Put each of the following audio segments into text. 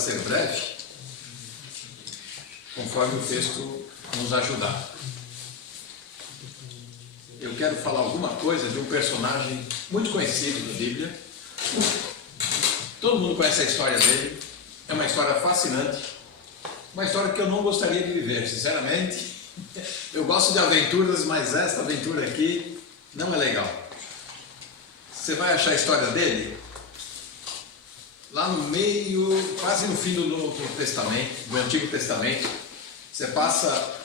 ser breve, conforme o texto nos ajudar. Eu quero falar alguma coisa de um personagem muito conhecido da Bíblia. Todo mundo conhece a história dele. É uma história fascinante. Uma história que eu não gostaria de viver, sinceramente. Eu gosto de aventuras, mas esta aventura aqui não é legal. Você vai achar a história dele lá no meio, quase no fim do Novo Testamento, do Antigo Testamento. Você passa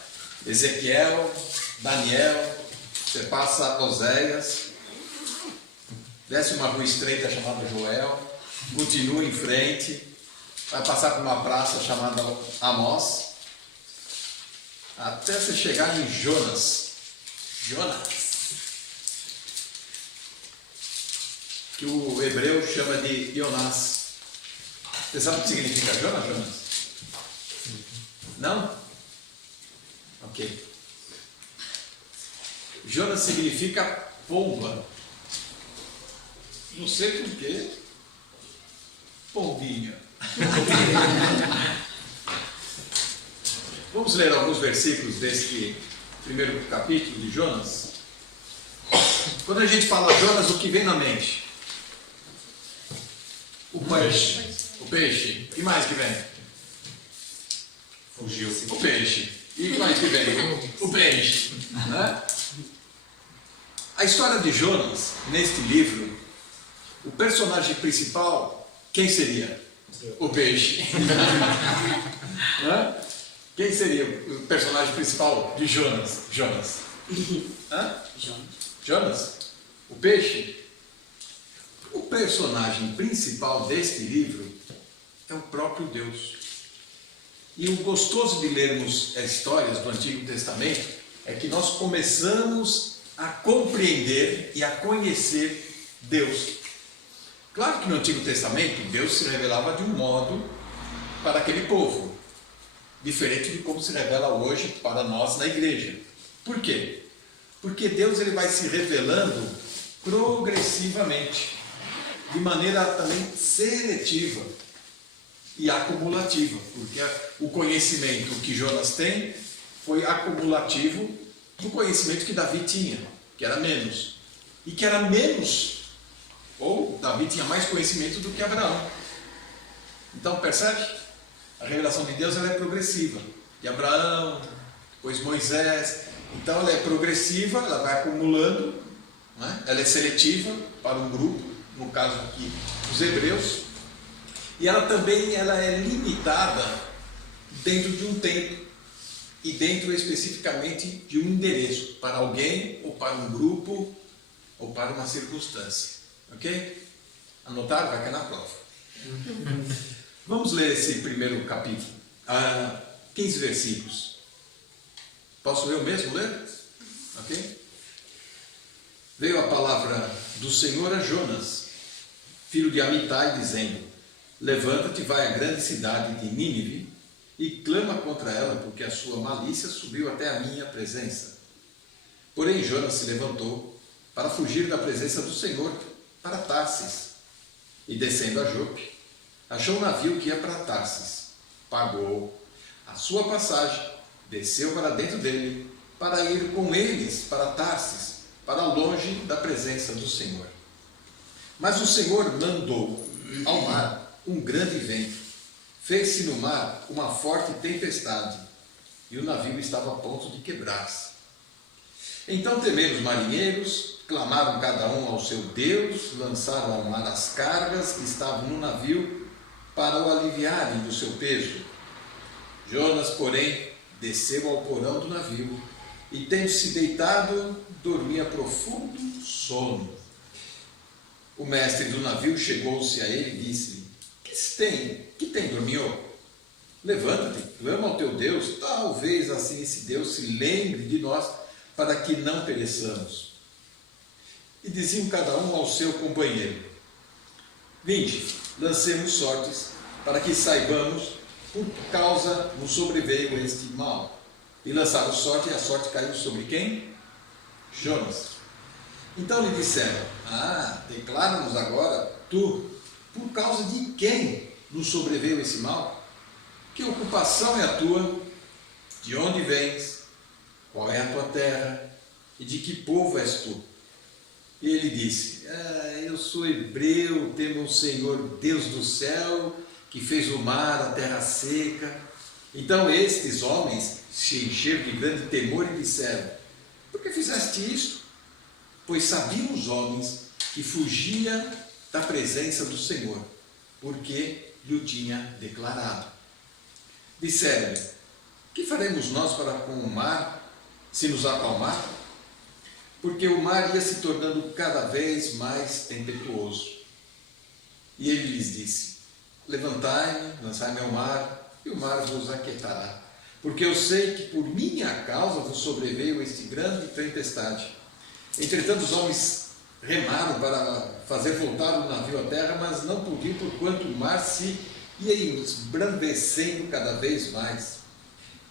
Ezequiel, Daniel, você passa Oséias, desce uma rua estreita chamada Joel, continua em frente, vai passar por uma praça chamada Amós, até você chegar em Jonas, que o hebreu chama de Ionás. Você sabe o que significa Jonas? Não? Ok. Jonas significa pomba. Não sei porquê. Pombinha. Vamos ler alguns versículos desse primeiro capítulo de Jonas. Quando a gente fala Jonas, o que vem na mente? O peixe. O peixe. E mais que vem? Fugiu. O peixe. E mais que vem? O peixe. Né? A história de Jonas, neste livro, o personagem principal, quem seria? O peixe. Né? Quem seria o personagem principal de Jonas? Jonas. Jonas? O peixe? O personagem principal deste livro é o próprio Deus. E o gostoso de lermos as histórias do Antigo Testamento é que nós começamos a compreender e a conhecer Deus. Claro que no Antigo Testamento Deus se revelava de um modo para aquele povo, diferente de como se revela hoje para nós na igreja. Por quê? Porque Deus ele vai se revelando progressivamente, de maneira também seletiva e acumulativa, porque o conhecimento que Jonas tem foi acumulativo do conhecimento que Davi tinha, que era menos, e que era menos, ou Davi tinha mais conhecimento do que Abraão. Então percebe? A revelação de Deus ela é progressiva, de Abraão, depois Moisés. Então ela é progressiva, ela vai acumulando, né? Ela é seletiva para um grupo, no caso aqui os hebreus, e ela também ela é limitada dentro de um tempo e dentro especificamente de um endereço, para alguém ou para um grupo ou para uma circunstância. Ok? Anotaram? Vai cair na prova. Vamos ler esse primeiro capítulo, 15 versículos. Posso eu mesmo ler? Ok? Veio a palavra do Senhor a Jonas, filho de Amitai, dizendo: levanta-te, vai à grande cidade de Nínive e clama contra ela, porque a sua malícia subiu até a minha presença. Porém Jonas se levantou para fugir da presença do Senhor para Tarsis, e descendo a Jope, achou um navio que ia para Tarsis, pagou a sua passagem, desceu para dentro dele, para ir com eles para Tarsis, para longe da presença do Senhor. Mas o Senhor mandou ao mar um grande vento, fez-se no mar uma forte tempestade, e o navio estava a ponto de quebrar-se. Então temeram os marinheiros, clamaram cada um ao seu Deus, lançaram ao mar as cargas que estavam no navio para o aliviarem do seu peso. Jonas, porém, desceu ao porão do navio e, tendo-se deitado, dormia profundo sono. O mestre do navio chegou-se a ele e disse: que tem, dormiu? Levanta-te, clama ao teu Deus, talvez assim esse Deus se lembre de nós, para que não pereçamos. E diziam cada um ao seu companheiro: vinde, lancemos sortes, para que saibamos por causa nos sobreveio este mal. E lançaram sorte, e a sorte caiu sobre quem? Jonas. Então lhe disseram: declara-nos agora, tu, por causa de quem nos sobreveio esse mal? Que ocupação é a tua? De onde vens? Qual é a tua terra? E de que povo és tu? E ele disse: eu sou hebreu, temo o Senhor, Deus do céu, que fez o mar, a terra seca. Então estes homens se encheram de grande temor e disseram: por que fizeste isto? Pois sabiam os homens que fugia da presença do Senhor, porque lhe tinha declarado. Disseram-lhe: que faremos nós para com o mar, se nos acalmar? Porque o mar ia se tornando cada vez mais tempestuoso. E ele lhes disse: levantai-me, lançai-me ao mar, e o mar vos aquietará. Porque eu sei que por minha causa vos sobreveio este grande tempestade. Entretanto, os homens remaram para fazer voltar o navio à terra, mas não podiam, porquanto o mar se ia esbrandecendo cada vez mais.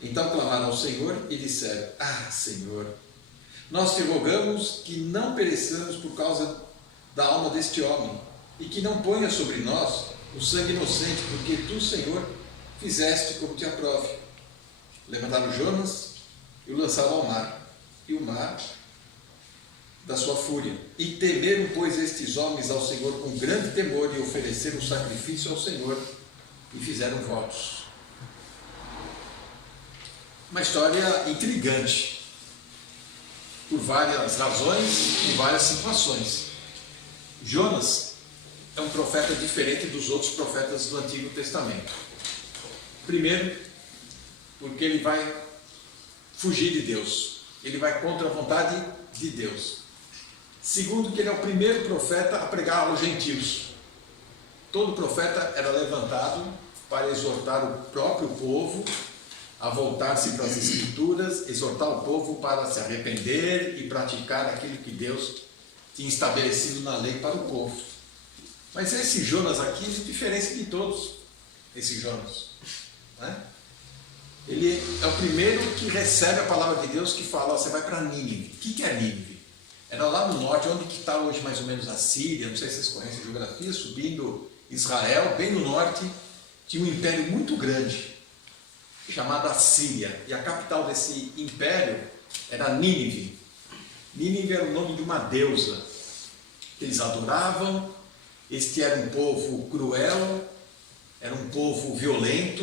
Então clamaram ao Senhor e disseram: Senhor, nós te rogamos que não pereçamos por causa da alma deste homem, e que não ponha sobre nós o sangue inocente, porque tu, Senhor, fizeste como te aprove. Levantaram Jonas e o lançaram ao mar, e o mar da sua fúria. E temeram, pois, estes homens ao Senhor com grande temor, e ofereceram sacrifício ao Senhor, e fizeram votos. Uma história intrigante, por várias razões e várias situações. Jonas é um profeta diferente dos outros profetas do Antigo Testamento. Primeiro, porque ele vai fugir de Deus, ele vai contra a vontade de Deus. Segundo, que ele é o primeiro profeta a pregar aos gentios. Todo profeta era levantado para exortar o próprio povo a voltar-se para as Escrituras, exortar o povo para se arrepender e praticar aquilo que Deus tinha estabelecido na lei para o povo. Mas esse Jonas aqui é diferente de todos, esse Jonas, né? Ele é o primeiro que recebe a palavra de Deus, que fala: você vai para Nínive. O que é Nínive? Era lá no norte, onde que está hoje mais ou menos a Síria, não sei se vocês conhecem a geografia, subindo Israel, bem no norte, tinha um império muito grande, chamado Assíria, e a capital desse império era Nínive. Nínive era o nome de uma deusa que eles adoravam. Este era um povo cruel, era um povo violento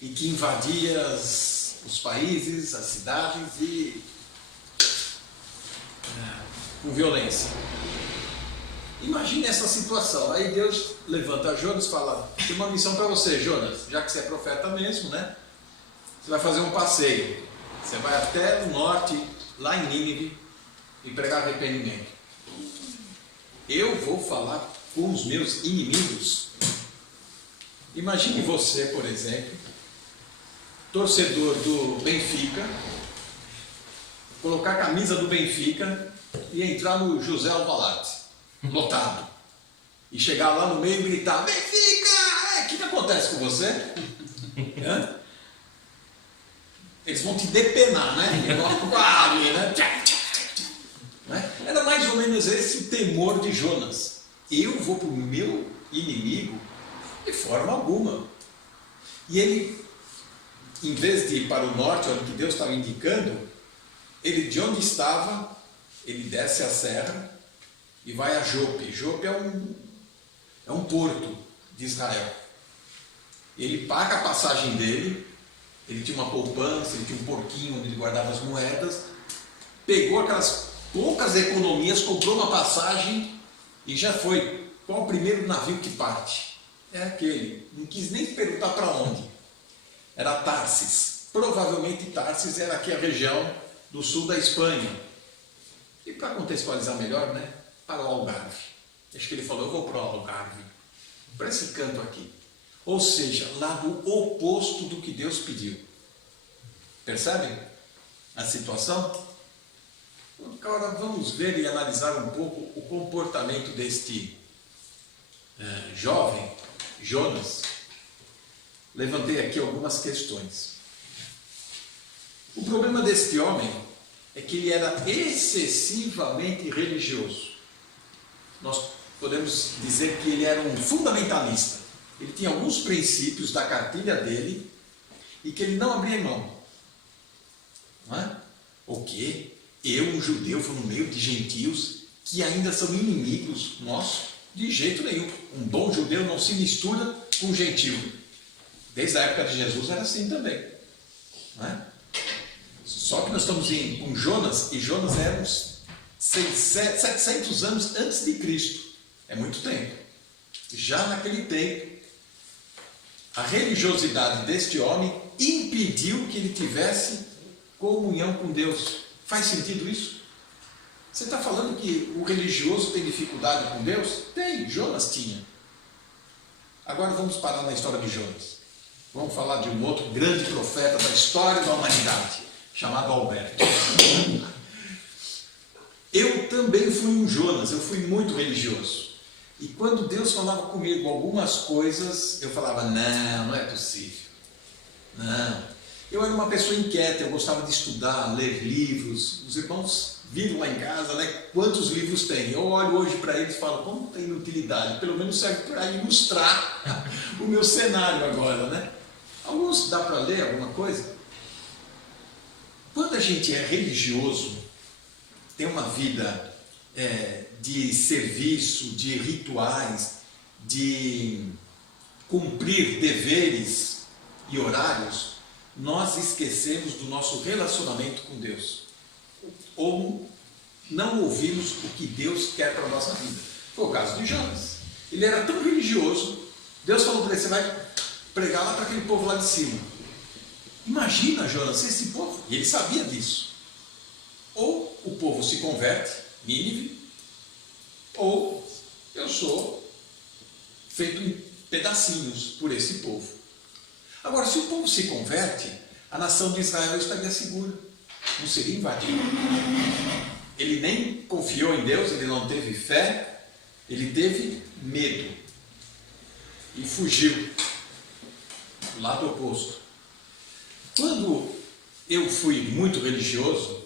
e que invadia os países, as cidades e com violência. Imagine essa situação. Aí Deus levanta Jonas e fala: tem uma missão para você, Jonas, já que você é profeta mesmo, né? Você vai fazer um passeio. Você vai até o norte, lá em Nínive, e pregar arrependimento. Eu vou falar com os meus inimigos. Imagine você, por exemplo, torcedor do Benfica, colocar a camisa do Benfica e entrar no José Alvalade, lotado, e chegar lá no meio e gritar: Benfica! O que acontece com você? Eles vão te depenar, né? Era mais ou menos esse o temor de Jonas. Eu vou para o meu inimigo? De forma alguma. E ele, em vez de ir para o norte, onde Deus estava indicando, ele, de onde estava, ele desce a serra e vai a Jope. Jope é um porto de Israel. Ele paga a passagem dele, ele tinha uma poupança, ele tinha um porquinho onde ele guardava as moedas, pegou aquelas poucas economias, comprou uma passagem e já foi. Qual o primeiro navio que parte? É aquele. Não quis nem perguntar para onde. Era Tarsis. Provavelmente Tarsis era aqui a região do sul da Espanha. E para contextualizar melhor, né? Para o Algarve. Acho que ele falou: eu vou para o Algarve, para esse canto aqui. Ou seja, lado oposto do que Deus pediu. Percebem a situação? Agora vamos ver e analisar um pouco o comportamento deste jovem, Jonas. Levantei aqui algumas questões. O problema deste homem é que ele era excessivamente religioso. Nós podemos dizer que ele era um fundamentalista. Ele tinha alguns princípios da cartilha dele e que ele não abria mão. Não é? O quê? Eu, um judeu, vou no meio de gentios que ainda são inimigos nossos? De jeito nenhum. Um bom judeu não se mistura com um gentio. Desde a época de Jesus era assim também. Não é? Só que nós estamos com Jonas, e Jonas era uns 700 anos antes de Cristo. É muito tempo. Já naquele tempo, a religiosidade deste homem impediu que ele tivesse comunhão com Deus. Faz sentido isso? Você está falando que o religioso tem dificuldade com Deus? Tem, Jonas tinha. Agora vamos parar na história de Jonas. Vamos falar de um outro grande profeta da história da humanidade, chamado Alberto. Eu também fui um Jonas, eu fui muito religioso. E quando Deus falava comigo algumas coisas, eu falava, não é possível. Não. Eu era uma pessoa inquieta, eu gostava de estudar, ler livros. Os irmãos viram lá em casa, né, quantos livros tem. Eu olho hoje para eles e falo, como tem utilidade? Pelo menos serve para ilustrar o meu cenário agora, né? Alguns dá para ler alguma coisa. Quando a gente é religioso, tem uma vida de serviço, de rituais, de cumprir deveres e horários, nós esquecemos do nosso relacionamento com Deus. Ou não ouvimos o que Deus quer para a nossa vida. Foi o caso de Jonas. Ele era tão religioso, Deus falou para ele, você vai pregar lá para aquele povo lá de cima. Imagina, Jonas, esse povo, e ele sabia disso. Ou o povo se converte, Nínive, ou eu sou feito em pedacinhos por esse povo. Agora, se o povo se converte, a nação de Israel estaria segura, não seria invadida. Ele nem confiou em Deus, ele não teve fé, ele teve medo e fugiu do lado oposto. Quando eu fui muito religioso,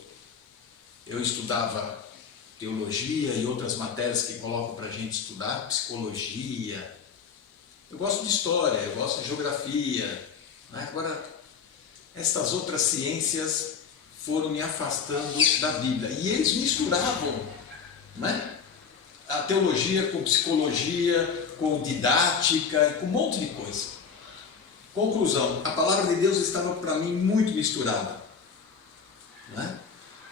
eu estudava teologia e outras matérias que colocam para a gente estudar, psicologia. Eu gosto de história, eu gosto de geografia. Né? Agora, estas outras ciências foram me afastando da Bíblia. E eles misturavam, né, a teologia com psicologia, com didática, com um monte de coisa. Conclusão, a palavra de Deus estava para mim muito misturada. Né?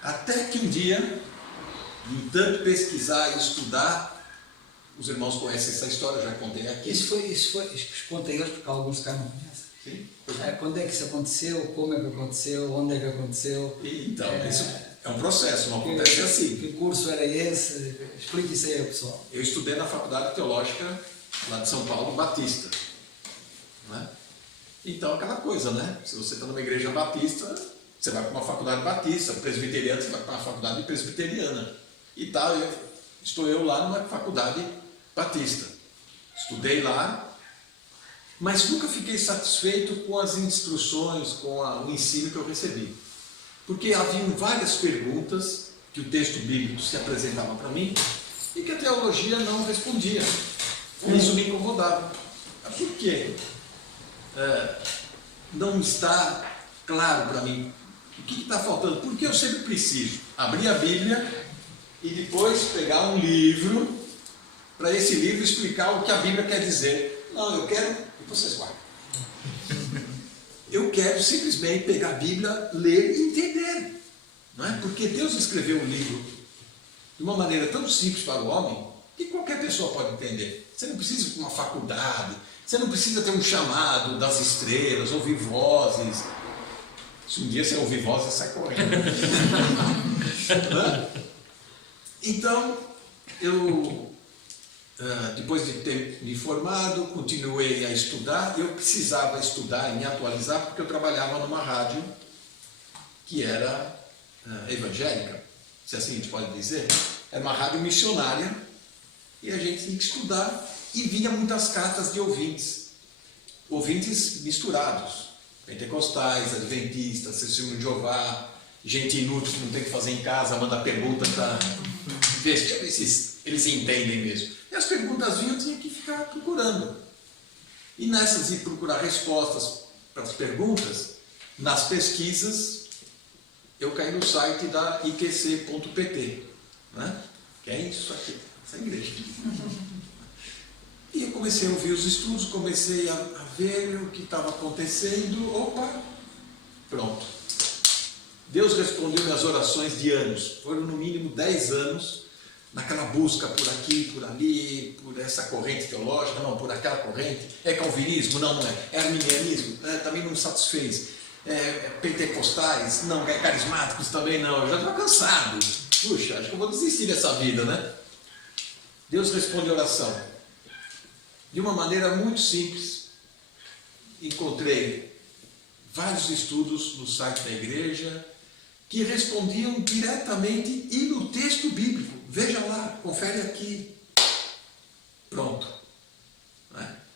Até que um dia, em tanto pesquisar e estudar, os irmãos conhecem essa história, já contei aqui. Isso contei hoje porque alguns cá não conhecem. Sim. Quando é que isso aconteceu? Como é que aconteceu? Onde é que aconteceu? Então, isso é um processo, não acontece assim. Que curso era esse? Explique isso aí ao pessoal. Eu estudei na Faculdade Teológica lá de São Paulo, Batista. Né? Então, aquela coisa, né? Se você está numa igreja batista, você vai para uma faculdade batista, presbiteriana, você vai para uma faculdade presbiteriana. E tal, estou eu lá numa faculdade batista. Estudei lá, mas nunca fiquei satisfeito com as instruções, com o ensino que eu recebi. Porque haviam várias perguntas que o texto bíblico se apresentava para mim e que a teologia não respondia. Isso me incomodava. Por quê? Não está claro para mim o que está faltando. Porque eu sempre preciso abrir a Bíblia e depois pegar um livro para esse livro explicar o que a Bíblia quer dizer. Não, eu quero... E vocês guardam. Eu quero simplesmente pegar a Bíblia, ler e entender. Não é? Porque Deus escreveu um livro de uma maneira tão simples para o homem que qualquer pessoa pode entender. Você não precisa de uma faculdade, você não precisa ter um chamado das estrelas, ouvir vozes. Se um dia você ouvir vozes, sai correndo. Então, eu, depois de ter me formado, continuei a estudar. Eu precisava estudar e me atualizar porque eu trabalhava numa rádio que era evangélica, se assim a gente pode dizer. Era uma rádio missionária e a gente tinha que estudar e vinha muitas cartas de ouvintes misturados, pentecostais, adventistas, testemunho de Jeová, gente inútil que não tem o que fazer em casa, manda pergunta para ver se eles entendem mesmo. E as perguntas vinham, eu tinha que ficar procurando. E nessas de procurar respostas para as perguntas, nas pesquisas, eu caí no site da iqc.pt, né? Que é isso aqui, essa igreja. E eu comecei a ouvir os estudos, comecei a ver o que estava acontecendo. Opa, pronto. Deus respondeu minhas orações de anos. Foram no mínimo 10 anos naquela busca por aqui, por ali, por essa corrente teológica, não, por aquela corrente. É calvinismo? Não, não é. É arminianismo? Também não me satisfez. É pentecostais? Não. É carismáticos? Também não. Eu já estou cansado. Puxa, acho que eu vou desistir dessa vida, né? Deus responde a oração. De uma maneira muito simples. Encontrei vários estudos no site da igreja que respondiam diretamente e no texto bíblico. Veja lá, confere aqui. Pronto.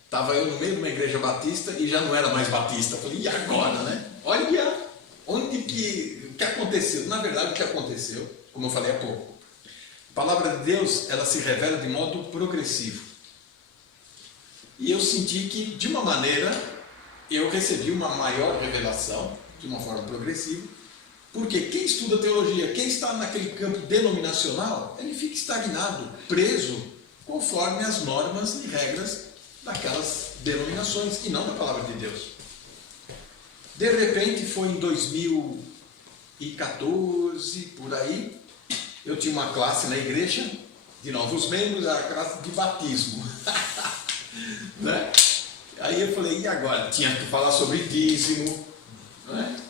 Estava eu no meio de uma igreja batista e já não era mais batista. Falei, e agora, né? Olha o que aconteceu. Na verdade, o que aconteceu, como eu falei há pouco, a palavra de Deus, ela se revela de modo progressivo. E eu senti que, de uma maneira, eu recebi uma maior revelação, de uma forma progressiva, porque quem estuda teologia, quem está naquele campo denominacional, ele fica estagnado, preso, conforme as normas e regras daquelas denominações, e não da palavra de Deus. De repente, foi em 2014, por aí, eu tinha uma classe na igreja, de novos membros, a classe de batismo. Né? Aí eu falei, e agora? Tinha que falar sobre dízimo, né?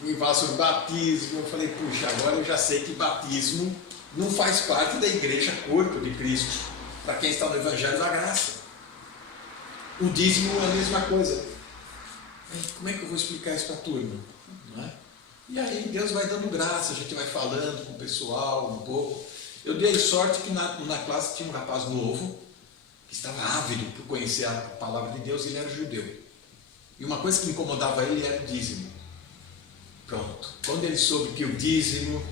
Me falar sobre batismo. Eu falei, puxa, agora eu já sei que batismo não faz parte da igreja corpo de Cristo, para quem está no Evangelho da Graça. O dízimo é a mesma coisa. Como é que eu vou explicar isso para a turma? Não é? E aí Deus vai dando graça, a gente vai falando com o pessoal um pouco. Eu dei sorte que na classe tinha um rapaz novo, que estava ávido por conhecer a palavra de Deus, e ele era judeu. E uma coisa que incomodava ele era o dízimo. Pronto. Quando ele soube que o dízimo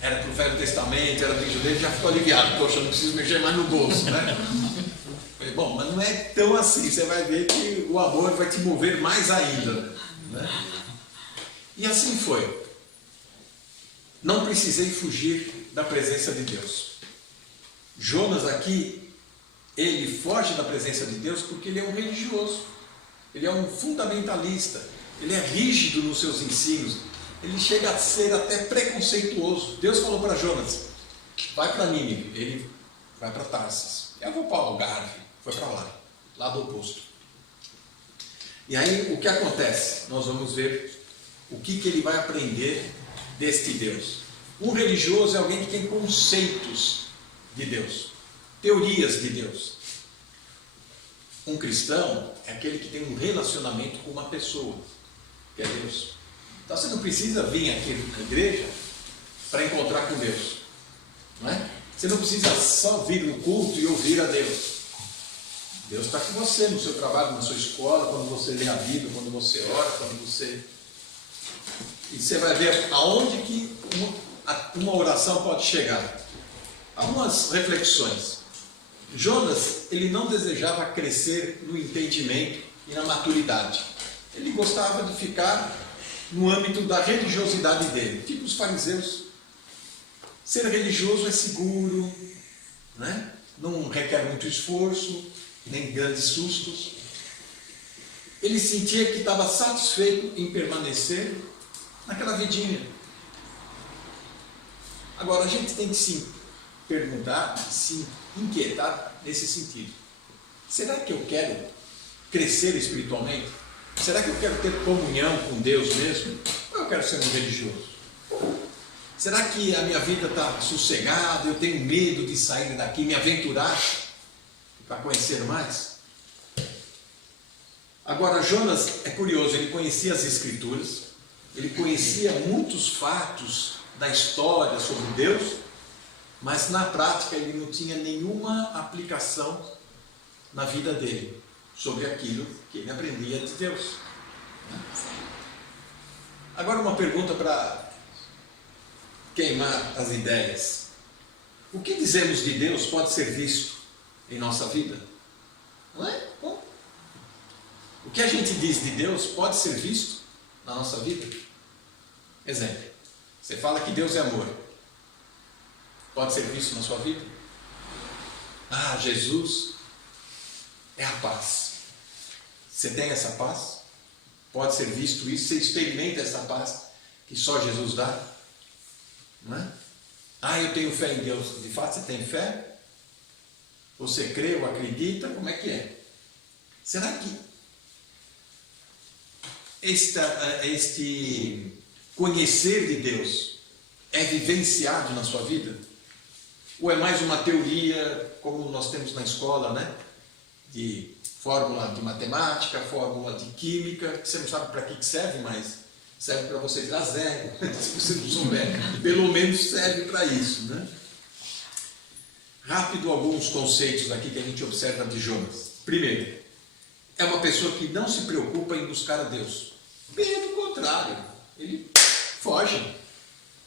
era para o Velho Testamento, era do judeu, ele já ficou aliviado. Poxa, eu não preciso mexer mais no bolso, né? Falei, bom, mas não é tão assim. Você vai ver que o amor vai te mover mais ainda, né? E assim foi. Não precisei fugir da presença de Deus. Jonas aqui, ele foge da presença de Deus porque ele é um religioso, ele é um fundamentalista, ele é rígido nos seus ensinos, ele chega a ser até preconceituoso. Deus falou para Jonas, vai para Nínive, ele vai para Tarsis. Eu vou para o Algarve, foi para lá, lado oposto. E aí o que acontece? Nós vamos ver o que ele vai aprender deste Deus. Um religioso é alguém que tem conceitos de Deus, teorias de Deus. Um cristão é aquele que tem um relacionamento com uma pessoa, que é Deus. Então você não precisa vir aqui na igreja para encontrar com Deus, não é? Você não precisa só vir no culto e ouvir a Deus. Deus está com você no seu trabalho, na sua escola, quando você lê a Bíblia, quando você ora, quando você... E você vai ver aonde que uma oração pode chegar. Algumas reflexões. Jonas, ele não desejava crescer no entendimento e na maturidade. Ele gostava de ficar no âmbito da religiosidade dele, tipo os fariseus. Ser religioso é seguro, né? Não requer muito esforço, nem grandes sustos. Ele sentia que estava satisfeito em permanecer naquela vidinha. Agora, a gente tem que se perguntar, se inquietar nesse sentido. Será que eu quero crescer espiritualmente? Será que eu quero ter comunhão com Deus mesmo? Ou eu quero ser um religioso? Será que a minha vida está sossegada? Eu tenho medo de sair daqui, me aventurar para conhecer mais? Agora, Jonas é curioso, ele conhecia as Escrituras, ele conhecia muitos fatos da história sobre Deus, mas na prática ele não tinha nenhuma aplicação na vida dele sobre aquilo que ele aprendia de Deus. Agora uma pergunta para queimar as ideias. O que dizemos de Deus pode ser visto em nossa vida? Não é? Bom, que a gente diz de Deus pode ser visto na nossa vida? Exemplo, você fala que Deus é amor. Pode ser visto na sua vida? Ah, Jesus é a paz. Você tem essa paz? Pode ser visto isso? Você experimenta essa paz que só Jesus dá? Não é? Ah, eu tenho fé em Deus. De fato, você tem fé? Você crê ou acredita? Como é que é? Será que este conhecer de Deus é vivenciado na sua vida? Ou é mais uma teoria, como nós temos na escola, né? De fórmula de matemática, fórmula de química, que você não sabe para que serve, mas serve para você tirar zero, se você não souber. Pelo menos serve para isso, né? Rápido, alguns conceitos aqui que a gente observa de Jonas. Primeiro, é uma pessoa que não se preocupa em buscar a Deus. Pelo contrário, ele foge.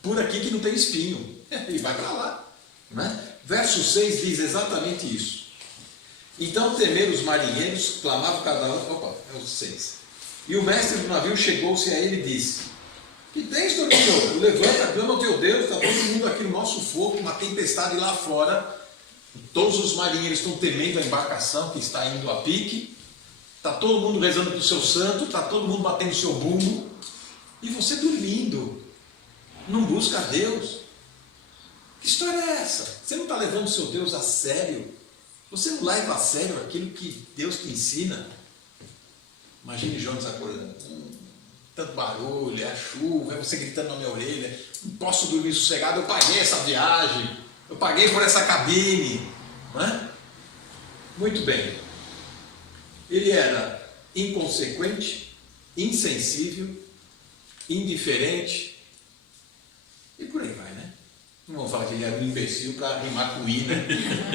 Por aqui que não tem espinho. Ele vai para lá. Né? Verso 6 diz exatamente isso. Então temeram os marinheiros, clamavam cada um. Opa, é o 6. E o mestre do navio chegou-se a ele e disse: que tens, Senhor? Levanta, clama ao teu Deus, está todo mundo aqui no nosso fogo, uma tempestade lá fora. Todos os marinheiros estão temendo a embarcação que está indo a pique. Está todo mundo rezando para o seu santo, está todo mundo batendo o seu bumbo. E você dormindo. Não busca a Deus. Que história é essa? Você não está levando o seu Deus a sério? Você não leva a sério aquilo que Deus te ensina? Imagine Jonas acordando. Tanto barulho, é a chuva, é você gritando na minha orelha. Não posso dormir sossegado, eu paguei essa viagem. Eu paguei por essa cabine. Não é? Muito bem. Ele era inconsequente, insensível, indiferente e por aí vai, né? Não vou falar que ele era um imbecil para rimar com ina,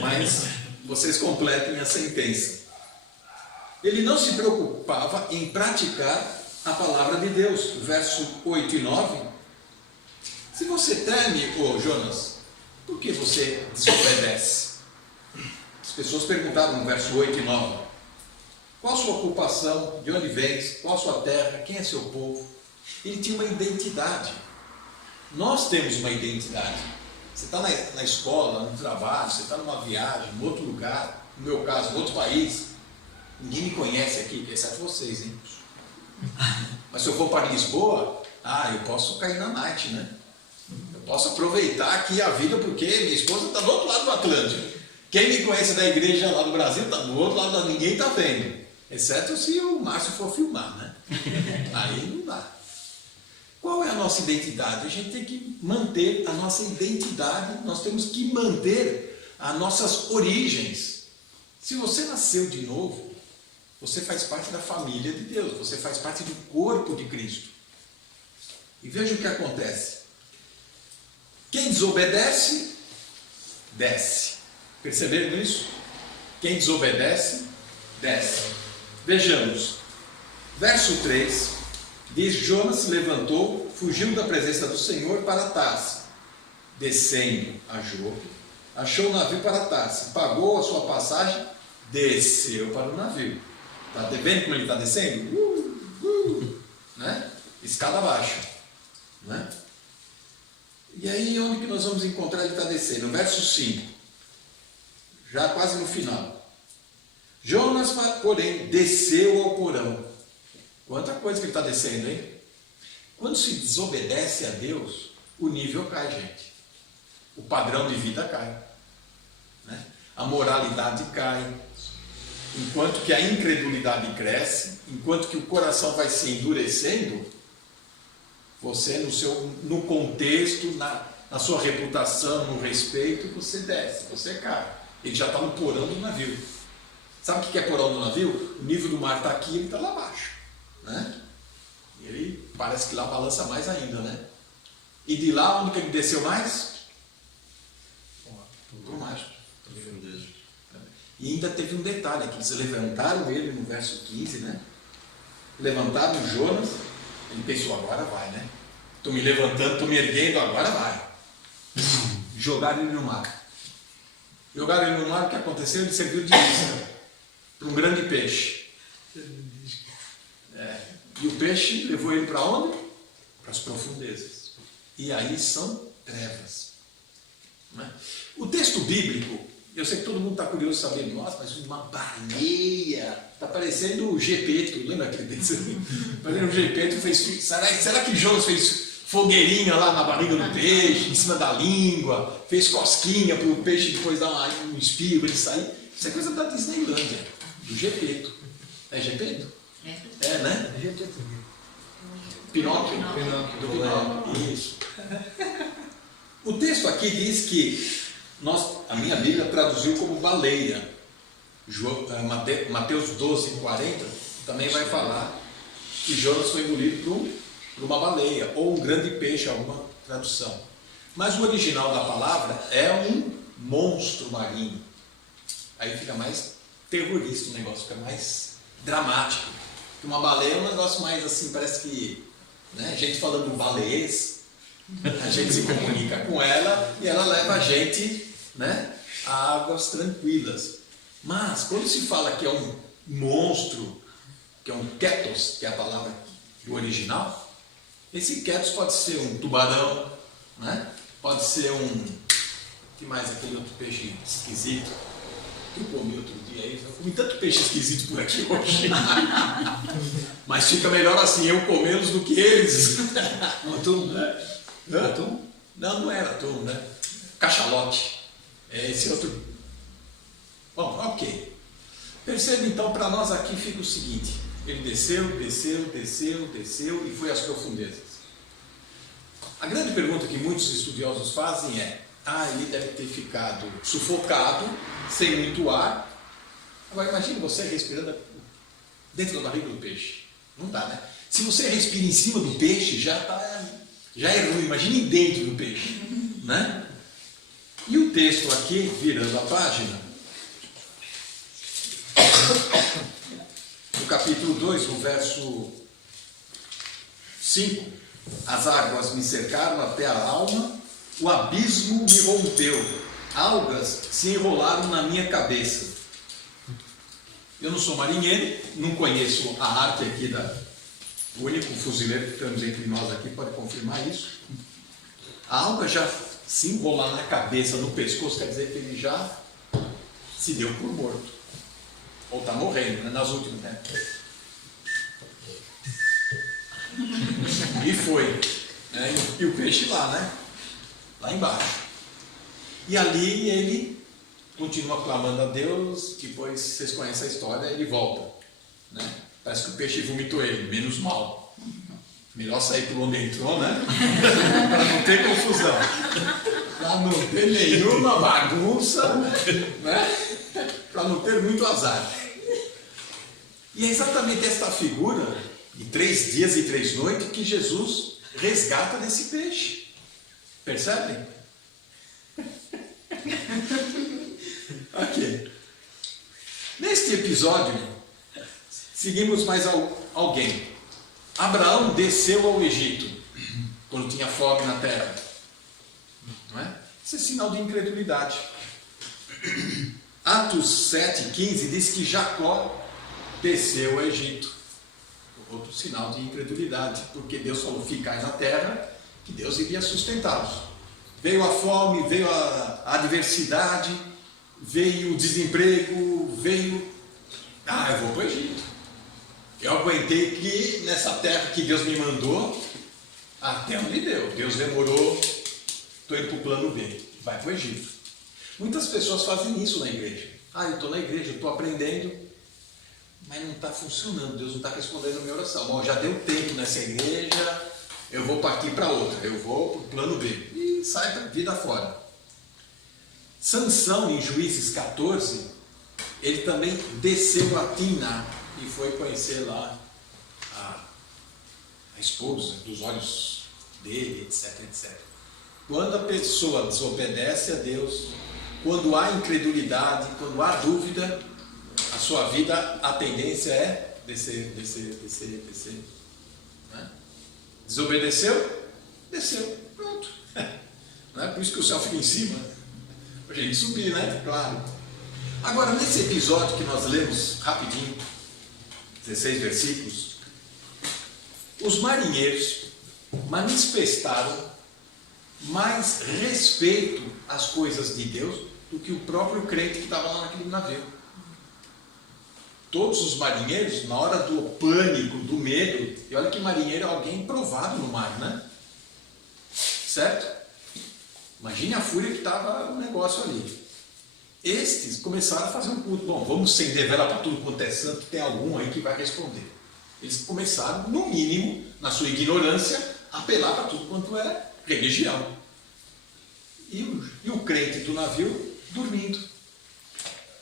mas vocês completem a sentença. Ele não se preocupava em praticar a palavra de Deus. Verso 8 e 9. Se você teme, Jonas, por que você desobedece? As pessoas perguntavam no verso 8 e 9. Qual a sua ocupação? De onde vens? Qual a sua terra? Quem é seu povo? Ele tinha uma identidade. Nós temos uma identidade. Você está na escola, no trabalho, você está numa viagem, em outro lugar, no meu caso, em outro país. Ninguém me conhece aqui, exceto vocês, hein? Mas se eu for para Lisboa, eu posso cair na night, né? Eu posso aproveitar aqui a vida porque minha esposa está do outro lado do Atlântico. Quem me conhece da igreja lá do Brasil está do outro lado, ninguém está vendo. Exceto se o Márcio for filmar, né? Aí não dá. Qual é a nossa identidade? A gente tem que manter a nossa identidade, nós temos que manter as nossas origens. Se você nasceu de novo, você faz parte da família de Deus, você faz parte do corpo de Cristo. E veja o que acontece. Quem desobedece, desce. Perceberam isso? Quem desobedece, desce. Vejamos. Verso 3 diz: Jonas se levantou, fugiu da presença do Senhor para Tarse. Descendo a Jope, achou o navio para Tarse, pagou a sua passagem, desceu para o navio. Está vendo como ele está descendo? Né? Escada abaixo. Né? E aí, onde que nós vamos encontrar ele está descendo? No verso 5, já quase no final. Jonas, porém, desceu ao porão. Quanta coisa que ele está descendo, hein? Quando se desobedece a Deus, o nível cai, gente. O padrão de vida cai. Né? A moralidade cai. Enquanto que a incredulidade cresce, enquanto que o coração vai se endurecendo, você no contexto, na sua reputação, no respeito, você desce, você cai. Ele já está no porão do navio. Sabe o que é porão do navio? O nível do mar está aqui, ele está lá abaixo. Né? E ele parece que lá balança mais ainda, né? E de lá, onde que ele desceu mais? Para o mar. E ainda teve um detalhe aqui, eles levantaram ele no verso 15, né? Levantaram Jonas, ele pensou, agora vai, né? Estou me levantando, estou me erguendo, agora vai. Jogaram ele no mar. Jogaram ele no mar, o que aconteceu? Ele serviu de isca para um grande peixe. E o peixe levou ele para onde? Para as profundezas. E aí são trevas. Não é? O texto bíblico, eu sei que todo mundo está curioso sabendo, nossa, mas uma baleia, está parecendo o Gepeto, lembra aquele texto? Parecendo o Gepeto fez. Será que Jonas fez fogueirinha lá na barriga do peixe, em cima da língua, fez cosquinha para o peixe depois dar um espirro, ele sair? Isso é coisa da Disneylândia, do Gepeto. É Gepeto? É, né? Pinóquio. Do Pinóquio. Isso. O texto aqui diz que a minha Bíblia traduziu como baleia. Mateus 12, 40 também vai falar que Jonas foi engolido por uma baleia, ou um grande peixe, alguma tradução. Mas o original da palavra é um monstro marinho. Aí fica mais terrorista o negócio, fica mais dramático. Porque uma baleia é um negócio mais assim, parece que, né, gente falando baleiês, a gente se comunica com ela e ela leva a gente, né, a águas tranquilas. Mas quando se fala que é um monstro, que é um ketos, que é a palavra do original, esse ketos pode ser um tubarão, né? Pode ser que mais aquele outro peixe esquisito que eu comi outro dia aí. Eu comi tanto peixe esquisito por aqui hoje. Mas fica melhor assim eu comê-los do que eles. Atum? Atum? Não era atum, né? Cachalote. É esse outro. Bom, ok. Perceba então, para nós aqui fica o seguinte: ele desceu e foi às profundezas. A grande pergunta que muitos estudiosos fazem é: ele deve ter ficado sufocado, sem muito ar. Agora imagine você respirando dentro da barriga do peixe. Não dá, né? Se você respira em cima do peixe, já é ruim. Imagine dentro do peixe, né? E o texto aqui, virando a página, no capítulo 2, no verso 5: as águas me cercaram até a alma, o abismo me rompeu, algas se enrolaram na minha cabeça. Eu não sou marinheiro, não conheço a arte aqui o único fuzileiro que temos entre nós aqui pode confirmar isso. A alga já se enrolar na cabeça, no pescoço, quer dizer que ele já se deu por morto. Ou está morrendo, né? Nas últimas, né? E foi. Né? E o peixe lá, né? Lá embaixo. E ali ele continua clamando a Deus. Depois, vocês conhecem a história, ele volta. Né? Parece que o peixe vomitou ele, menos mal. Melhor sair por onde entrou, né? Para não ter confusão. Para não ter nenhuma bagunça, né? Para não ter muito azar. E é exatamente esta figura, de 3 dias e 3 noites, que Jesus resgata desse peixe. Percebem? Aqui. Neste episódio, seguimos mais alguém. Abraão desceu ao Egito, quando tinha fome na terra. Não é? Isso é sinal de incredulidade. Atos 7,15 diz que Jacó desceu ao Egito. Outro sinal de incredulidade, porque Deus falou: ficai na terra, que Deus iria sustentá-los. Veio a fome, veio a adversidade, veio o desemprego, veio... eu vou para o Egito. Eu aguentei que nessa terra que Deus me mandou, até onde deu. Deus demorou, estou indo para o plano B, vai para o Egito. Muitas pessoas fazem isso na igreja. Eu estou na igreja, estou aprendendo, mas não está funcionando, Deus não está respondendo a minha oração. Bom, já deu tempo nessa igreja, eu vou partir para outra, eu vou para o plano B. E sai para a vida fora. Sansão, em Juízes 14, ele também desceu a Timná e foi conhecer lá a esposa, dos olhos dele, etc, etc. Quando a pessoa desobedece a Deus, quando há incredulidade, quando há dúvida, a sua vida, a tendência é descer. Né? Desobedeceu? Desceu. Pronto. Não é por isso que o céu fica em cima. Pra gente subir, né? Claro. Agora, nesse episódio que nós lemos rapidinho, 16 versículos, Os marinheiros manifestaram mais respeito às coisas de Deus do que o próprio crente que estava lá naquele navio. Todos os marinheiros, na hora do pânico, do medo, e olha que marinheiro é alguém provado no mar, né? Certo? Imagine a fúria que estava o negócio ali. Estes começaram a fazer um culto. Bom, vamos acender vela para tudo quanto é santo, tem algum aí que vai responder. Eles começaram, no mínimo, na sua ignorância, a apelar para tudo quanto é religião. E o crente do navio dormindo.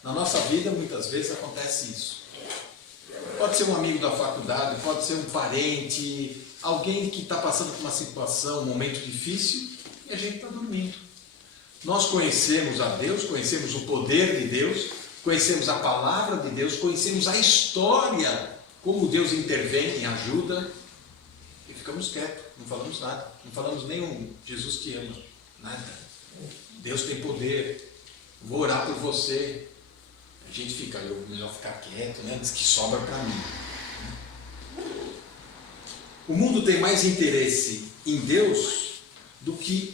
Na nossa vida, muitas vezes, acontece isso. Pode ser um amigo da faculdade, pode ser um parente, alguém que está passando por uma situação, um momento difícil, e a gente está dormindo. Nós conhecemos a Deus, conhecemos o poder de Deus, conhecemos a palavra de Deus, conhecemos a história, como Deus intervém e ajuda, e ficamos quietos, não falamos nada, não falamos nem um Jesus te ama, nada. Deus tem poder, vou orar por você. A gente fica, melhor ficar quieto, né? Diz que sobra para mim. O mundo tem mais interesse em Deus do que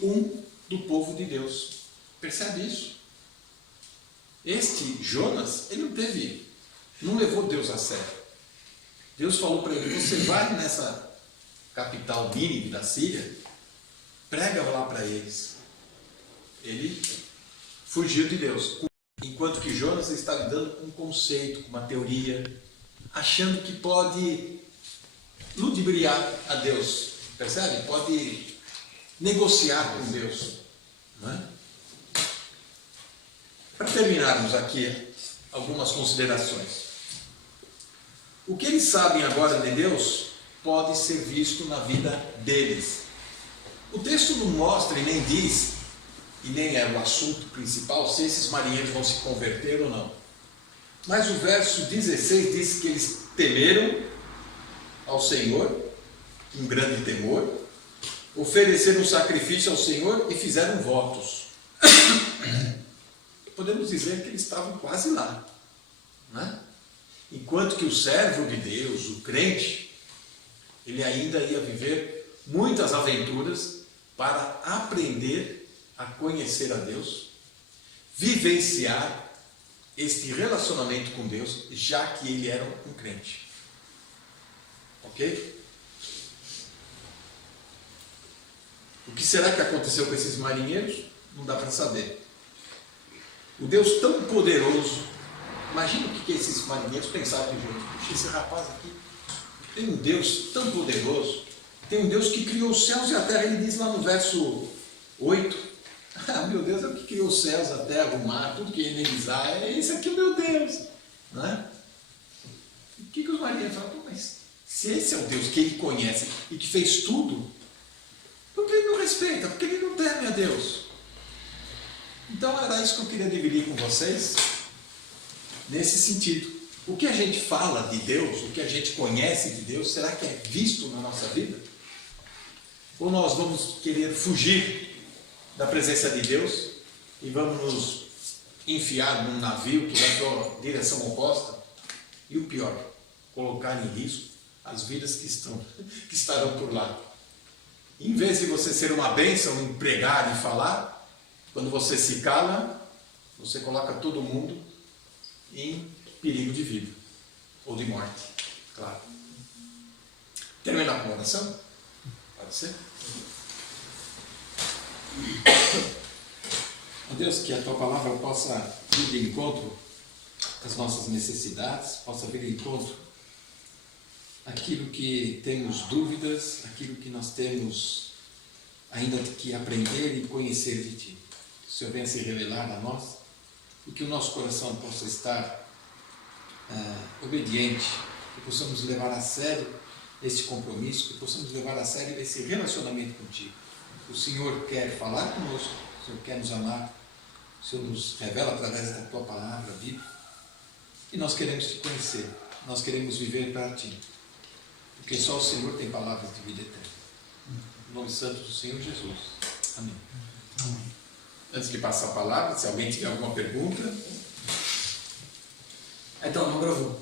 do povo de Deus. Percebe isso? Este Jonas, ele não levou Deus a sério. Deus falou para ele, você vai nessa capital Nínive da Síria, prega lá para eles. Ele fugiu de Deus. Enquanto que Jonas está lidando com um conceito, com uma teoria, achando que pode ludibriar a Deus. Percebe? Pode negociar com Deus. Não é? Para terminarmos aqui, algumas considerações. O que eles sabem agora de Deus pode ser visto na vida deles. O texto não mostra e nem diz, e nem é o assunto principal, se esses marinheiros vão se converter ou não. Mas o verso 16 diz que eles temeram ao Senhor, um grande temor, ofereceram um sacrifício ao Senhor e fizeram votos. Podemos dizer que eles estavam quase lá, né? Enquanto que o servo de Deus, o crente, ele ainda ia viver muitas aventuras para aprender a conhecer a Deus, vivenciar este relacionamento com Deus, já que ele era um crente. Ok? O que será que aconteceu com esses marinheiros? Não dá para saber. O Deus tão poderoso, imagina o que esses marinheiros pensaram de gente. Puxa, esse rapaz aqui tem um Deus tão poderoso, tem um Deus que criou os céus e a terra. Ele diz lá no verso 8, ah, meu Deus é o que criou os céus, a terra, o mar, tudo que ele realizar, é esse aqui o meu Deus, não é? O que os marinheiros falam? Mas se esse é o Deus que ele conhece e que fez tudo, por que ele não respeita? Por que ele não teme a Deus? Então era isso que eu queria dividir com vocês, nesse sentido. O que a gente fala de Deus, o que a gente conhece de Deus, será que é visto na nossa vida? Ou nós vamos querer fugir da presença de Deus e vamos nos enfiar num navio que vai para a direção oposta e o pior, colocar em risco as vidas que estarão por lá. Em vez de você ser uma bênção em pregar e falar, quando você se cala, você coloca todo mundo em perigo de vida ou de morte, claro. Terminar com uma oração? Pode ser? Ó Deus, que a Tua palavra possa vir de encontro às nossas necessidades, possa vir de encontro àquilo que temos dúvidas, aquilo que nós temos ainda que aprender e conhecer de Ti. Que o Senhor venha se revelar a nós e que o nosso coração possa estar obediente, que possamos levar a sério este compromisso, que possamos levar a sério esse relacionamento contigo. O Senhor quer falar conosco, o Senhor quer nos amar, o Senhor nos revela através da Tua palavra, a Bíblia, e nós queremos Te conhecer, nós queremos viver para Ti, porque só o Senhor tem palavras de vida eterna. Em nome santo do Senhor Jesus. Amém. Amém. Antes de passar a palavra, se alguém tiver alguma pergunta. Então, não gravou.